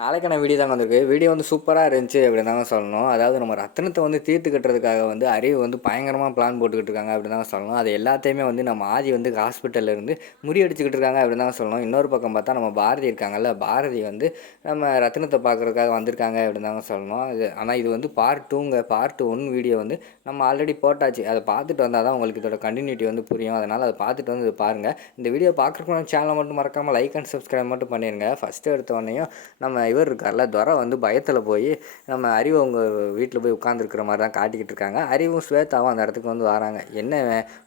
நாளைக்கான வீடியோ தாங்க வந்திருக்கு. வீடியோ வந்து சூப்பராக இருந்துச்சு அப்படின்னு தாங்க சொல்லணும். அதாவது நம்ம ரத்தனத்தை வந்து தீர்த்து கட்டுறதுக்காக வந்து அறிவு வந்து பயங்கரமாக பிளான் போட்டுக்கிட்டு இருக்காங்க அப்படின்னு தாங்க சொல்லணும். அது எல்லாத்தையுமே வந்து நம்ம ஆதி வந்து ஹாஸ்பிட்டலில் இருந்து முறியடிச்சுக்கிட்டு இருக்காங்க அப்படின்னு தாங்க சொல்லணும். இன்னொரு பக்கம் பார்த்தா நம்ம பாரதி இருக்காங்கல்ல பாரதி வந்து நம்ம ரத்தினத்தை பார்க்குறதுக்காக வந்திருக்காங்க அப்படின்னு தாங்க சொல்லணும். இது ஆனால் இது வந்து பார்ட் டூங்க பார்ட் ஒன் வீடியோ வந்து நம்ம ஆல்ரெடி போட்டாச்சு. அதை பார்த்துட்டு வந்தால் தான் உங்களுக்கு இதோட கண்டினியூட்டி வந்து புரியும். அதனால் அதை பார்த்துட்டு வந்து இது பாருங்கள் இந்த வீடியோ பார்க்குறதுக்கு சேனலை மட்டும் மறக்காமல் லைக் அண்ட் சப்ஸ்கிரைப் மட்டும் பண்ணிடுங்க ஃபஸ்ட்டு எடுத்த உடனேயும் நம்ம இவர் இருக்கார்ல துரை வந்து பயத்தில் போய் நம்ம அறிவு அவங்க வீட்டில் போய் உட்காந்துருக்கிற மாதிரி தான் காட்டிக்கிட்டு இருக்காங்க. அறிவும் ஸ்வேதாவும் அந்த இடத்துக்கு வந்து வராங்க. என்ன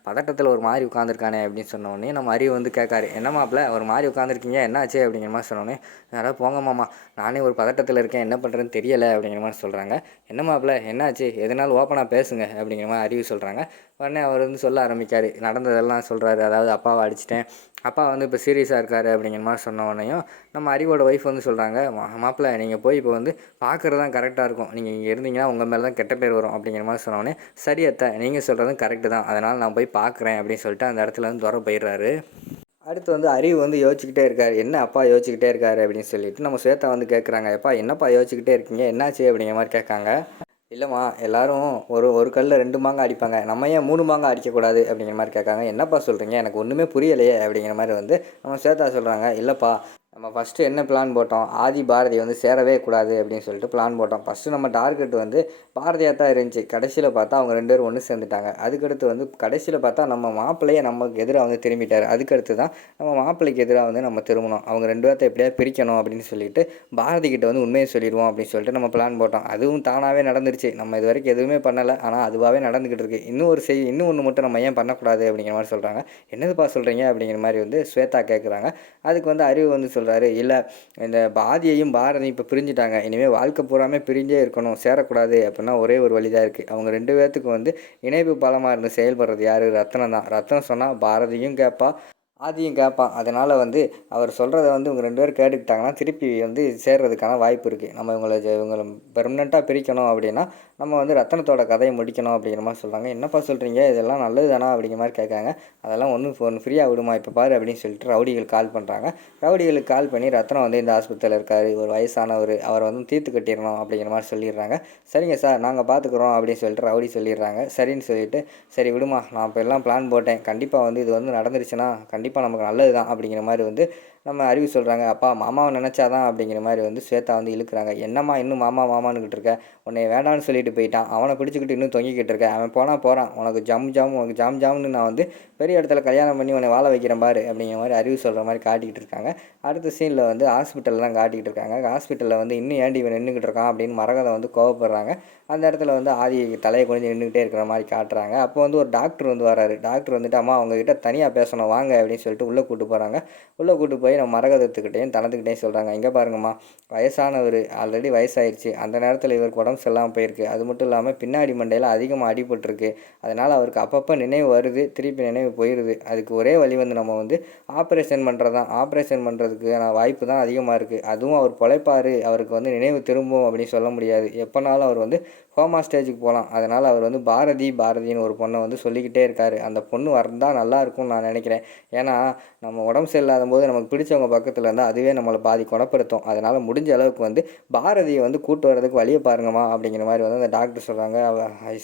பதட்டத்தில் ஒரு மாதிரி உட்காந்துருக்கானே அப்படின்னு சொன்ன உடனே நம்ம அறிவு வந்து கேட்காரு. என்னமாப்பில் ஒரு மாதிரி உட்காந்துருக்கீங்க என்னாச்சு அப்படிங்கிற மாதிரி சொன்னோடனே யாராவது போங்க மாமா நானே ஒரு பதட்டத்தில் இருக்கேன். என்ன பண்ணுறேன்னு தெரியலை. அப்படிங்கிற மாதிரி சொல்கிறாங்க என்ன மாப்பிள்ள என்னாச்சு எதனாலும் ஓப்பனாக பேசுங்க. அப்படிங்கிற மாதிரி அறிவு சொல்கிறாங்க உடனே அவர் வந்து சொல்ல ஆரம்பிக்கார். நடந்ததெல்லாம் சொல்கிறாரு அதாவது அப்பாவை அடிச்சிட்டேன். அப்பா வந்து இப்போ சீரியஸாக இருக்காரு. அப்படிங்கிற மாதிரி சொன்ன உடனேயும் நம்ம அறிவோட ஒய்ஃப் வந்து சொல்கிறாங்க மாப்பிள்ளை நீங்கள் போய் இப்போ வந்து பார்க்குறது தான் கரெக்டாக இருக்கும். நீங்கள் இங்கே இருந்தீங்கன்னா உங்கள் மேலே தான் கெட்ட பேர் வரும் அப்படிங்கிற மாதிரி சொன்னோடனே சரி அத்தை நீங்கள் சொல்கிறதும் கரெக்டு தான். அதனால் நான் போய் பார்க்குறேன் அப்படின்னு சொல்லிட்டு அந்த இடத்துல வந்து துற போயிடுறாரு. அடுத்து வந்து அறிவு வந்து யோசிச்சுக்கிட்டே இருக்கார். என்ன அப்பா யோசிச்சுக்கிட்டே இருக்காரு? அப்படின்னு சொல்லிட்டு நம்ம ஸ்வேதா வந்து கேட்குறாங்க எப்பா என்னப்பா யோசிச்சுக்கிட்டே இருக்கீங்க? என்னாச்சு? அப்படிங்கிற மாதிரி கேட்காங்க. இல்லைம்மா எல்லாரும் ஒரு ஒரு கல்லில் ரெண்டு மாங்க அடிப்பாங்க. நம்ம ஏன் மூணு மாங்க அடிக்கக்கூடாது? அப்படிங்கிற மாதிரி கேட்காங்க. என்னப்பா சொல்கிறீங்க எனக்கு ஒன்றுமே புரியலையே. அப்படிங்கிற மாதிரி வந்து நம்ம ஸ்வேதா சொல்கிறாங்க இல்லைப்பா நம்ம ஃபஸ்ட்டு என்ன பிளான் போட்டோம்? ஆதி பாரதி வந்து சேரவே கூடாது அப்படின்னு சொல்லிட்டு பிளான் போட்டோம். ஃபஸ்ட்டு நம்ம டார்கெட் வந்து பாரதியாக தான் இருந்துச்சு. கடைசியில் பார்த்தா அவங்க ரெண்டு பேரும் ஒன்று சேர்ந்துட்டாங்க. அதுக்கடுத்து வந்து கடைசியில் பார்த்தா நம்ம மாப்பிள்ளையை நமக்கு எதிராக வந்து திரும்பிட்டார். அதுக்கடுத்து தான் நம்ம மாப்பிள்ளைக்கு எதிராக வந்து நம்ம திரும்பணும். அவங்க ரெண்டு பேர்த்த எப்படியாவது பிரிக்கணும் அப்படின்னு சொல்லிட்டு பாரதி கிட்ட வந்து உண்மையை சொல்லிடுவோம் அப்படின்னு சொல்லிட்டு நம்ம பிளான் போட்டோம். அதுவும் தானாகவே நடந்துருச்சு. நம்ம இது வரைக்கும் எதுவுமே பண்ணலை. ஆனால் அதுவாகவே நடந்துக்கிட்டு இருக்குது இன்னும் ஒரு செய் இன்னும் ஒன்று மட்டும் நம்ம ஏன் பண்ணக்கூடாது அப்படிங்கிற மாதிரி சொல்கிறாங்க என்னதுப்பா சொல்கிறீங்க அப்படிங்கிற மாதிரி வந்து ஸ்வேதா கேட்குறாங்க அதுக்கு வந்து அறிவு வந்து சொல் சொல்கிறாரு இல்லை இந்த பாதியையும் பாரதியும் இப்போ பிரிஞ்சுட்டாங்க. இனிமேல் வாழ்க்கை பூராமே பிரிஞ்சே இருக்கணும். சேரக்கூடாது அப்படின்னா ஒரே ஒரு வழி தான் இருக்குது அவங்க ரெண்டு பேர்த்துக்கு வந்து இணைப்பு பலமாக இருந்து செயல்படுறது யார்? ரத்னம் தான் ரத்னம் சொன்னால் பாரதியும் கேட்பா. ஆதியும் கேட்பான். அதனால் வந்து அவர் சொல்கிறத வந்து இவங்க ரெண்டு பேரும் கேட்டுக்கிட்டாங்கன்னா திருப்பி வந்து சேர்றதுக்கான வாய்ப்பு இருக்குது நம்ம இவங்களை இவங்களை பெர்மனெண்ட்டாக பிரிக்கணும் அப்படின்னா நம்ம வந்து ரத்தனத்தோட கதையை முடிக்கணும் அப்படிங்கிற மாதிரி சொல்கிறாங்க என்னப்பா சொல்கிறீங்க இதெல்லாம் நல்லது தானா? அப்படிங்கிற மாதிரி கேட்காங்க. அதெல்லாம் ஒன்றும் ஒன்று ஃப்ரீயாக விடுமா? இப்போ பாரு அப்படின்னு சொல்லிட்டு ரவுடிகள் கால் பண்ணுறாங்க ரவுடிகளுக்கு கால் பண்ணி ரத்னம் வந்து இந்த ஆஸ்பத்திரியில் இருக்கார். ஒரு வயசானவர். அவரை வந்து தீர்த்து கட்டிடணும் அப்படிங்கிற மாதிரி சொல்லிடுறாங்க. சரிங்க சார் நாங்கள் பார்த்துக்குறோம் அப்படின்னு சொல்லிட்டு ரவுடி சொல்லிடுறாங்க. சரின்னு சொல்லிட்டு சரி விடுமா நான் இப்போ எல்லாம் பிளான் போட்டேன். கண்டிப்பாக வந்து இது வந்து நடந்துருச்சுன்னா கண்டிப்பாக கண்டிப்பாக நமக்கு நல்லது தான் அப்படிங்கிற மாதிரி வந்து நம்ம அறிவு சொல்கிறாங்க அப்பா மாமாவை நினச்சாதான் அப்படிங்கிற மாதிரி வந்து ஸ்வேதா வந்து இழுக்கிறாங்க. என்னம்மா இன்னும் மாமா மாமான்னுக்கிட்டு இருக்க? உன்னை வேண்டாம்னு சொல்லிட்டு போயிட்டான். அவனை பிடிச்சிக்கிட்டு இன்னும் தொங்கிக்கிட்டு இருக்க. அவன் போனால் போகிறான் உனக்கு ஜம் ஜாம் உனக்கு ஜாம் ஜாம்னு நான் வந்து பெரிய இடத்துல கல்யாணம் பண்ணி உன்னை வாழ வைக்கிறேன் பாரு அப்படிங்கிற மாதிரி அறிவு சொல்கிற மாதிரி காட்டிக்கிட்டு இருக்காங்க. அடுத்த சீனில் வந்து ஹாஸ்பிட்டலில் தான் காட்டிக்கிட்டு இருக்காங்க. ஹாஸ்பிட்டலில் வந்து இன்னும் ஏண்டி இவன் நின்றுக்கிட்டு இருக்கான் அப்படின்னு மரகதை வந்து கோவப்படுறாங்க. அந்த இடத்துல வந்து ஆதி தலையை குனிஞ்சு நின்றுக்கிட்டே இருக்கிற மாதிரி காட்டுறாங்க. அப்போ வந்து ஒரு டாக்டர் வந்து வராரு டாக்டர் வந்துட்டு அம்மா அவங்ககிட்ட தனியாக பேசணும். வாங்க அப்படின்னு அப்படின்னு சொல்லிட்டு உள்ளே கூட்டு போகிறாங்க. உள்ளே கூட்டு போய் நம்ம மரகதத்துக்கிட்டையும் தனத்துக்கிட்டையும் சொல்கிறாங்க. இங்கே பாருங்கம்மா வயசானவர் ஆல்ரெடி வயசாயிருச்சு. அந்த நேரத்தில் இவருக்கு உடம்பு சரியில்லாமல் போயிருக்கு. அது மட்டும் இல்லாமல் பின்னாடி மண்டையில் அதிகமாக அடிபட்டிருக்கு. அதனால் அவருக்கு அப்பப்போ நினைவு வருது திருப்பி நினைவு போயிடுது. அதுக்கு ஒரே வழி வந்து நம்ம வந்து ஆப்ரேஷன் பண்ணுறது தான் ஆப்ரேஷன் பண்ணுறதுக்கான வாய்ப்பு தான் அதிகமாக இருக்குது அதுவும் அவர் பொழைப்பார் அவருக்கு வந்து நினைவு திரும்பும் அப்படின்னு சொல்ல முடியாது. எப்போனாலும் அவர் வந்து ஹோமா ஸ்டேஜுக்கு போகலாம். அதனால் அவர் வந்து பாரதி பாரதின்னு ஒரு பொண்ணை வந்து சொல்லிக்கிட்டே இருக்கார். அந்த பொண்ணு வந்தால் நல்லா இருக்கும்னு நான் நினைக்கிறேன். ஏன்னா நம்ம உடம்பு சரியில்லாத போது நமக்கு பிடிச்சவங்க பக்கத்தில் இருந்தால் அதுவே நம்மளை பாதி குணப்படுத்தும். அதனால் முடிஞ்ச அளவுக்கு வந்து பாரதியை வந்து கூட்டு வர்றதுக்கு வழியை பாருங்கம்மா அப்படிங்கிற மாதிரி வந்து அந்த டாக்டர் சொல்கிறாங்க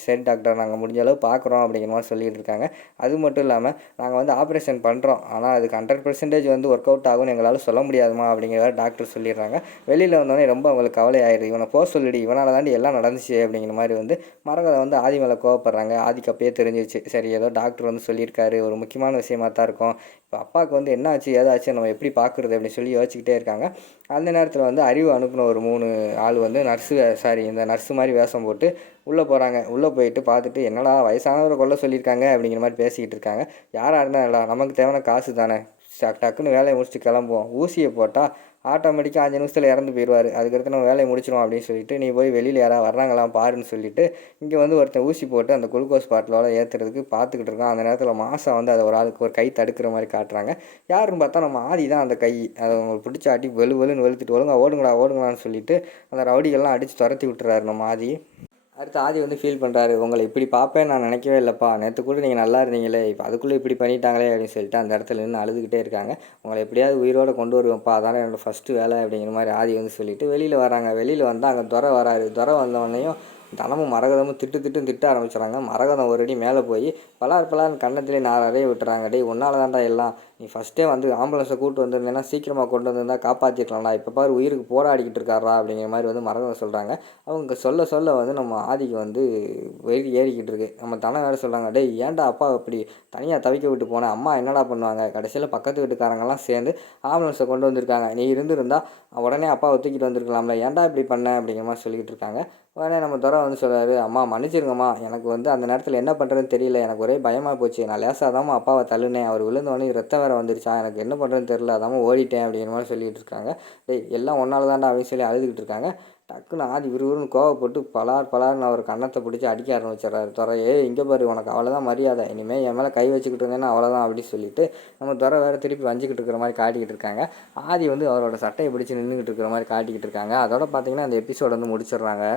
சரி டாக்டர் நாங்கள் முடிஞ்ச அளவு பார்க்குறோம் அப்படிங்கிற மாதிரி சொல்லிகிட்டு இருக்காங்க. அது மட்டும் இல்லாமல் நாங்கள் வந்து ஆப்ரேஷன் பண்ணுறோம் ஆனால் அதுக்கு ஹண்ட்ரட் பர்சன்டேஜ் வந்து ஒர்க் அவுட் ஆகும்னு எங்களால் சொல்ல முடியாதுமா அப்படிங்கிற மாதிரி டாக்டர் சொல்லிடுறாங்க. வெளியில் வந்தோடனே ரொம்ப அவங்களுக்கு கவலை ஆயிடுது இவனை போக சொல்லிடு. இவனால் தாண்டி எல்லாம் நடந்துச்சு அப்படிங்கிற மாதிரி வந்து மரகதை வந்து ஆதி மேலே கோவப்படுறாங்க. ஆதிக்கு அப்பயே தெரிஞ்சிருச்சு. சரி ஏதோ டாக்டர் வந்து சொல்லியிருக்காரு. ஒரு முக்கியமான விஷயமா தான் இருக்கும். இப்போ அப்பாவுக்கு வந்து என்ன ஆச்சு ஏதாச்சு நம்ம எப்படி பார்க்குறது அப்படின்னு சொல்லி யோசிச்சுக்கிட்டே இருக்காங்க. அந்த நேரத்தில் வந்து அறிவு அனுப்பின ஒரு மூணு ஆள் வந்து நர்ஸு சாரி இந்த நர்ஸு மாதிரி வேஷம் போட்டு உள்ளே போகிறாங்க உள்ளே போயிட்டு பார்த்துட்டு என்னடா வயசானவரை கொள்ள சொல்லியிருக்காங்க அப்படிங்கிற மாதிரி பேசிக்கிட்டு இருக்காங்க. யாராக இருந்தால் நமக்கு தேவையான காசு தானே? டக்குன்னு வேலையை முடிச்சுட்டு கிளம்புவோம். ஊசியை போட்டால் ஆட்டோமேட்டிக்காக அஞ்சு நிமிஷத்தில் இறந்து போயிடுவார் அதுக்கடுத்து நம்ம வேலையை முடிச்சிடும் அப்படின்னு சொல்லிட்டு நீ போய் வெளியில் யாராவது வர்றாங்களாம் பாருன்னு சொல்லிட்டு இங்கே வந்து ஒருத்தன் ஊசி போட்டு அந்த குளுக்கோஸ் பாட்டிலோட ஏற்றுறதுக்கு பார்த்துக்கிட்டு இருக்கான். அந்த நேரத்தில் மாதம் வந்து அதை ஒரு ஆளுக்கு ஒரு கை தடுக்கிற மாதிரி காட்டுறாங்க. யாருன்னு பார்த்தா நம்ம ஆதி தான் அந்த கை. அதை உங்களுக்கு பிடிச்ச ஆட்டி வெளு வெளுன்னு வெளுத்துட்டு ஒழுங்கா ஓடுங்கடா ஓடுங்களான்னு சொல்லிட்டு அந்த ரவுடிகள்லாம் அடித்து துரத்தி விட்டுறாரு நம்ம ஆதி. அடுத்து ஆதி வந்து ஃபீல் பண்ணுறாரு உங்களை இப்படி பார்ப்பேன் நான் நினைக்கவே இல்லைப்பா. நேற்று கூட நீங்கள் நல்லா இருந்தீங்களே இப்போ அதுக்குள்ளே இப்படி பண்ணிட்டாங்களே அப்படின்னு சொல்லிட்டு அந்த இடத்துல நின்று அழுதுகிட்டே இருக்காங்க. உங்களை எப்படியாவது உயிரோடு கொண்டு வருவேன்ப்பா. அதானே என்னோடய ஃபஸ்ட்டு வேலை அப்படிங்கிற மாதிரி ஆதி வந்து சொல்லிவிட்டு வெளியில் வராங்க. வெளியில் வந்தால் அங்கே துறை வராரு. துறை வந்தவொடனேயும் தனமும் மரகதமும் திட்டு திட்டு திட்ட ஆரம்பிச்சிடறாங்க மரகதம் ஒரு அடி மேலே போய் பலார் பலார் கன்னத்திலே நாலரையே விட்டுறாங்க டே உன்னால தான்டா எல்லாம். நீ ஃபஸ்ட்டே வந்து ஆம்புலன்ஸை கூப்பிட்டு வந்திருந்தேன்னா சீக்கிரமாக கொண்டு வந்திருந்தா காப்பாற்றிக்கலாம்டா இப்போ பாரு உயிருக்கு போராடிக்கிட்டு இருக்காரா அப்படிங்கிற மாதிரி வந்து மரகதம் சொல்கிறாங்க அவங்க சொல்ல சொல்ல வந்து நம்ம ஆதிக்கு வந்து வெறி ஏறிக்கிட்டு இருக்கு. நம்ம தனம் வேறு சொல்கிறாங்க டே ஏன்டா அப்பா இப்படி தனியாக தவிக்க விட்டு போனேன் அம்மா என்னடா பண்ணுவாங்க? கடைசியில் பக்கத்து வீட்டுக்காரங்கெல்லாம் சேர்ந்து ஆம்புலன்ஸை கொண்டு வந்திருக்காங்க. நீ இருந்திருந்தா உடனே அப்பாவை தூக்கிட்டு வந்திருக்கலாம்ல. ஏன்டா இப்படி பண்ண? அப்படிங்கிற மாதிரி சொல்லிக்கிட்டு இருக்காங்க. உடனே நம்ம துறை வந்து சொல்கிறாரு அம்மா மன்னிச்சிருங்கம்மா. எனக்கு வந்து அந்த நேரத்தில் என்ன பண்ணுறதுன்னு தெரியல. எனக்கு ஒரே பயமாக போச்சு. நான் லேசாதாம்மா அப்பாவை தள்ளுனேன். அவர் விழுந்தோடனே ரத்தம் வேறு வந்துருச்சா? எனக்கு என்ன பண்ணுறதுன்னு தெரியல. அதாமல் ஓடிட்டேன். அப்படிங்கிற மாதிரி சொல்லிகிட்டு இருக்காங்க. டேய் எல்லாம் ஒன்றால் தான்டா அப்படின்னு சொல்லி அழுதுகிட்டு இருக்காங்க. டக்குன்னு ஆதி விறுவிறுன்னு கோவப்பட்டு பலார் பலார்னு அவர் கன்னத்தை பிடிச்சி அடிக்க ஆரம்பிச்சிடறாரு. துறை ஏ இங்கே பாரு உனக்கு அவ்வளோதான் மரியாதை. இனிமேல் என் மேலே கை வச்சுக்கிட்டு இருந்தேன்னா அவ்வளோதான் அப்படின்னு சொல்லிட்டு நம்ம துறை வேறு திருப்பி வஞ்சிக்கிட்டு இருக்கிற மாதிரி காட்டிக்கிட்டு இருக்காங்க. ஆதி வந்து அவரோட சட்டையை பிடிச்சி நின்றுக்கிட்டு இருக்கிற மாதிரி காட்டிக்கிட்டு இருக்காங்க. அதோட பார்த்தீங்கன்னா அந்த எபிசோட வந்து முடிச்சிடுறாங்க.